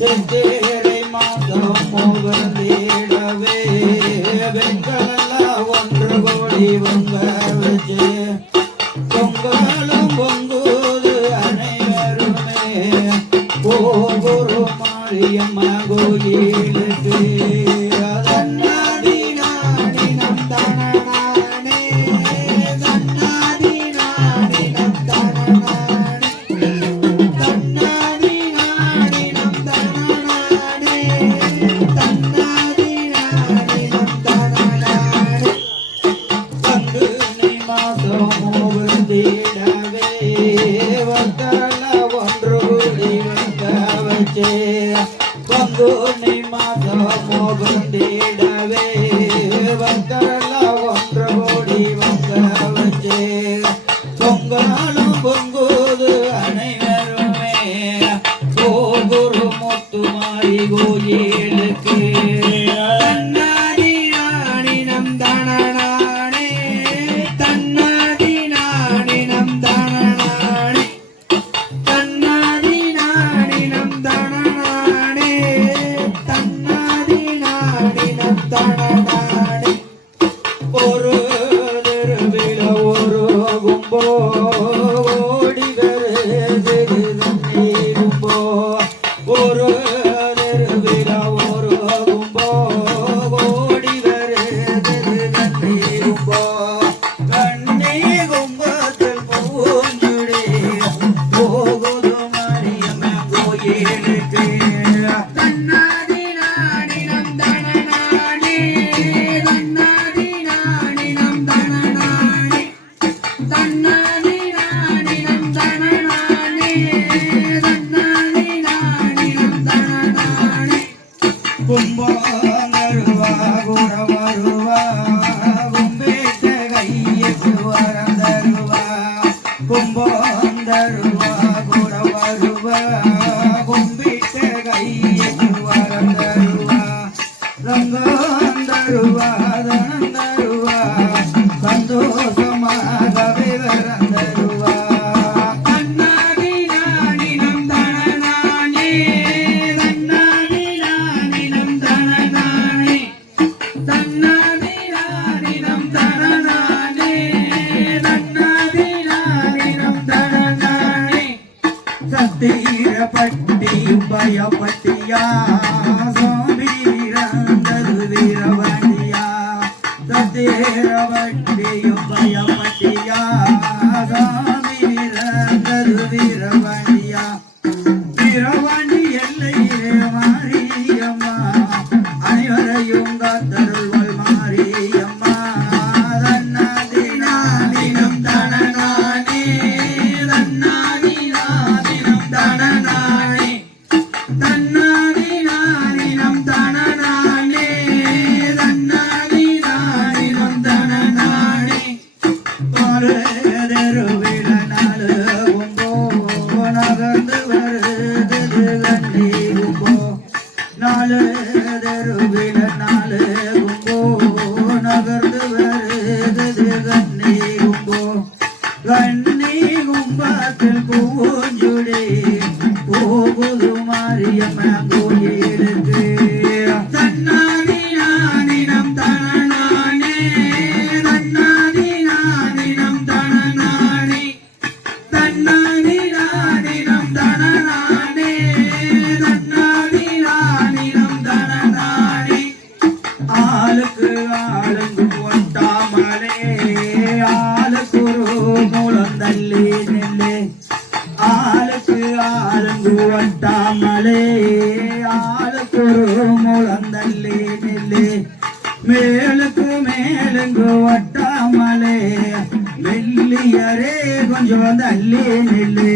செந்தேரை மாதம் மோகந்தேடவே வெங்கலெல்லாம் ஒன்று கோடி வங்க வச்சு பொங்கலும் பொங்குது அனைவருமே போகுரு மாரியம்மா கோயிலுக்கு பங்குனி மாதம் மோகந்தேடவே வந்தரெல்லாம் ஒன்று கோடி வங்க வச்சே பொங்கலும் பொங்குது அனைவருமே போகுரு முத்து மாறி கோயிலுக்கு ஒரு தெருவில் ஒரு கும்போ ஓடி வரும்போ ஒரு தெருவில் ஒரு கும்போ ஓடி வரும்போ கண்ணி கும்பத்தில் பூஞ்சுடி போகுது மாரியம்மா கோயிலுக்கு கும்பருவா குரவருவா கும்பேட்ட கையக்கு வரந்தருவா கும்பருவா குரவருவா கும்பிட்ட கையக்கு வரந்தருவா ரங்கந்தருவா தனந்தருவா சந்தோஷமாகவே வரந்தருவா சத்தீரப்பட்டியும் பயப்பட்டியா சுவாமி வீரந்தது வீரவண்டியா சத்தீரப்பட்டியும் பயப்பட்டியா சுவாமி வீரந்தது வீரவண்டியா வீரவண்டி எல்லையிலே மாரியம்மா அனைவரையும் காத்தருள்வள் மாரியம்மா தன்னாதினாதினம் தனநானே தன்னாதினாதினம் தனநானே தன்னாதினாதினம் தனநானே தன்னாதினாதினம் தனநானே தெருவில நாலு கும்போ நகர்ந்து வருது கண்ணி கும்போ நாலு தெருவில நாலு கும்போ நகர்ந்து வருது கண்ணி கும்போ கண்ணி கும்பத்தில் பூஞ்சுடி போகுது மாரியம்மா கோயிலுக்கு தன்னாதினாதினம் தனநானே தன்னாதினாதினம் தனநானே தன்னாதினாதினம் தனநானே தன்னாதினாதினம் தனநானே ஆளுக்கு ஆளுங்கு ஒட்டாமலே ஆளுக்கு ஒரு மூலம் தள்ளி நெல்லே ஆளுக்கு ஆளுங்கு ஒட்டாமலே ஆளுக்கு ஒரு மூலம் தள்ளி நெல்லே மேலுக்கு மேலுங்கு ஒட்டாமலே வெள்ளியரே கொஞ்சம் தள்ளி நெல்லே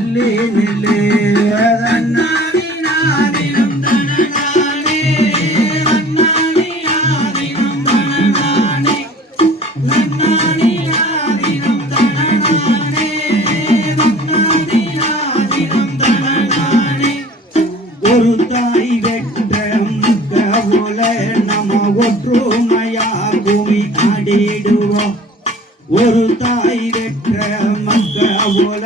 தள்ளி நில்லே தன்னாதி நாதினம் தனநானே தன்னாதி நாதினம் தனநானே தன்னாதி நாதினம் தனநானே தன்னாதி நாதினம் தனநானே ஒரு தாய் வெட்ட முக்க போல நம ஒற்றுமையா பூமி ஆடிடுவோம் ஒரு தாய் வெற்ற மக்க போல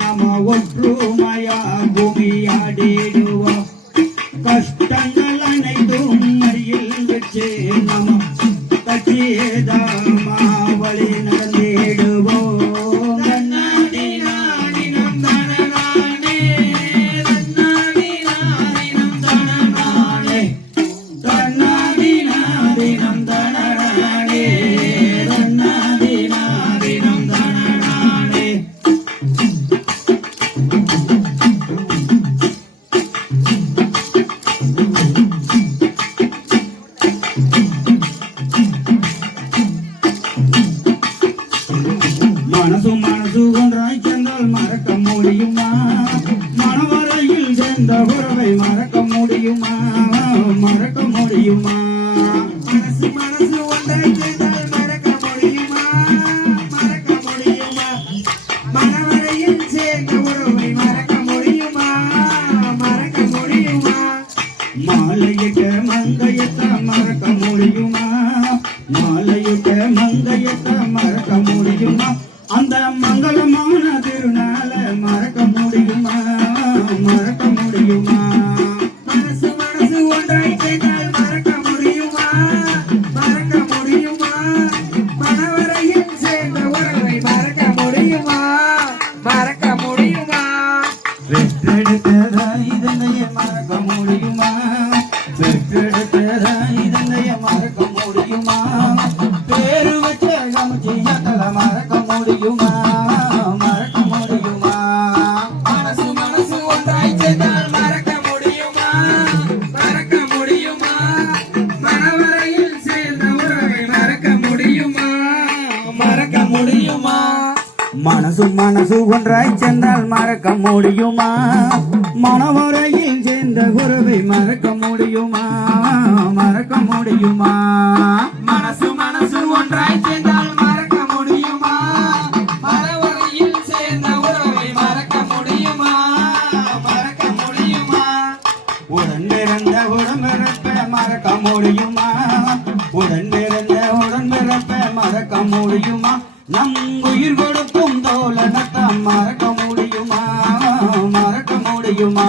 நம ஒற்றுமையா பூமி ஆடிடுவோம் கஷ்டங்கள் அனைத்தும் மடியில் வச்சு நம கட்சியதாமா வழி நடந்திடுவோம் தன்னாதி நாதினம் தனநானே தன்னாதி நாதினம் தனநானே தன்னாதி நாதினம் தனநானே தன்னாதி நாதினம் தனநானே மனசு ஒன்றாய் சேர்ந்தால் மறக்க முடியுமா மனவரையில் சேர்ந்த உறவை மறக்க முடியுமா மறக்க முடியுமா மனசு ஒன்றாய் சேர்ந்தால் மறக்க முடியுமா மறக்க முடியுமா மனவரையில் சேர்ந்த உறவை மறக்க முடியுமா மறக்க முடியுமா மாலையிட்ட மங்கையத்தை மறக்க முடியுமா மாலையிட்ட மங்கையத்தை மறக்க முடியுமா அந்த மங்களமான திருநாளை மறக்க முடியுமா மறக்க முடியுமா மனசு ஒன்றாய் சேர்ந்தால் மறக்க முடியுமா மறக்க முடியுமா மனவரையில் சேர்ந்த உறவை மறக்க முடியுமா மறக்க முடியுமா பெற்றெடுத்ததாய் இதனையே மறக்க முடியுமா பெற்றெடுத்ததாய் இதனையே மறக்க முடியுமா பேரு வச்ச கமிச்சியத்தல மறக்க முடியுமா மறக்க முடியுமா மனசு ஒன்றாய் சேர்ந்தால் மறக்க முடியுமா மறக்க முடியுமா மனவரையில் சேர்ந்த உறவை மறக்க முடியுமா மறக்க முடியுமா மனசு ஒன்றாய் சேர்ந்தால் மறக்க முடியுமா மனவரையில் சேர்ந்த உறவை மறக்க முடியுமா மறக்க முடியுமா மனசு ஒன்றாய் சேர்ந்தால் மறக்க முடியுமா மனவரையில் சேர்ந்த உறவை மறக்க முடியுமா மறக்க முடியுமா உடன் பிறந்த உடம்பிறப்ப மறக்க முடியுமா உடன் பிறந்த உடன்பிறப்ப மறக்க முடியுமா நம் உயிர் கொடுக்கும் தோழனத்தை மறக்க முடியுமா மறக்க முடியுமா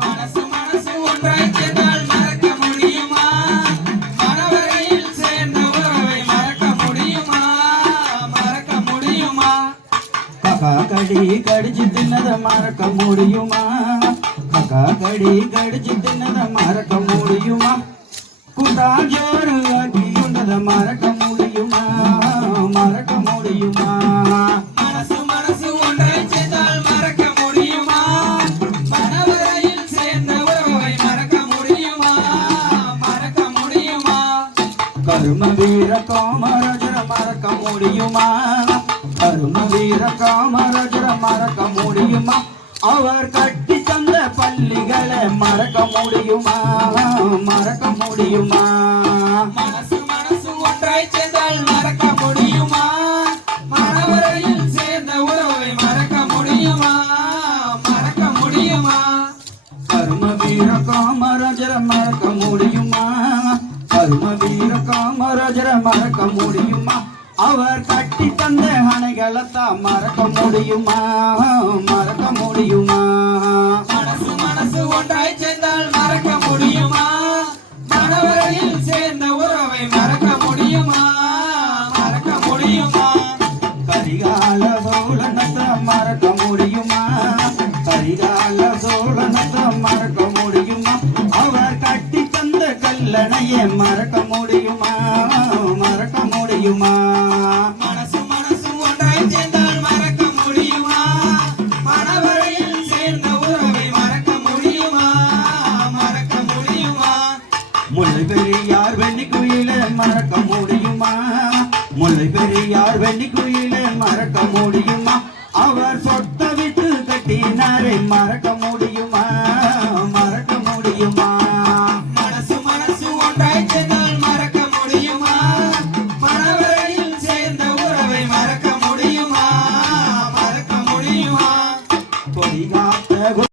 மனசு ஒன்றாய் சேர்ந்தால் மறக்க முடியுமா மனவரையில் சேர்ந்த உறவை மறக்க முடியுமா மறக்க முடியுமா கக்கா கடி கடிச்சு தின்னதை மறக்க முடியுமா கக்கா கடி கடிச்சு தின்னதை மறக்க முடியுமா குண்டா ஜோறு ஆக்கி கொண்டதை மறக்க முடியுமா மறக்க முடியுமா மனசு ஒன்றாய் சேர்ந்தால் மறக்க முடியுமா மனவரையில் சேர்ந்த உறவை மறக்க முடியுமா மறக்க முடியுமா கரும வீர காமராஜர மறக்க முடியுமா கரும வீர காமராஜர மறக்க முடியுமா அவர் கட்டி தந்த பள்ளிகளை மறக்க முடியுமா மறக்க முடியுமா மனசு ஒன்றாய் சேர்ந்தால் மறக்க முடியுமா மனவரையில் சேர்ந்த உறவை மறக்க முடியுமா மறக்க முடியுமா கரும வீர காமராஜர மறக்க முடியுமா கரும வீர காமராஜர மறக்க முடியுமா அவர் கட்டி தந்த அணைகளைத்தான் மறக்க முடியுமா மறக்க முடியுமா மனசு ஒன்றாய் சேர்ந்தால் மறக்க முடியுமா மனவரையில் சேர்ந்த உறவை மறக்க முடியுமா மறக்க முடியுமா கரிகால சோழனத்தை மறக்க முடியுமா கரிகால சோழனத்தை மறக்க முடியுமா அவர் கட்டி தந்த கல்லணையை மறக்க முடியுமா மறக்க முடியுமா மனசு ஒன்றாய் சேர்ந்தால் மறக்க முடியுமா மனவரையில் சேர்ந்த உறவை மறக்க முடியுமா மறக்க மாமினாரை மறக்க முடியுமா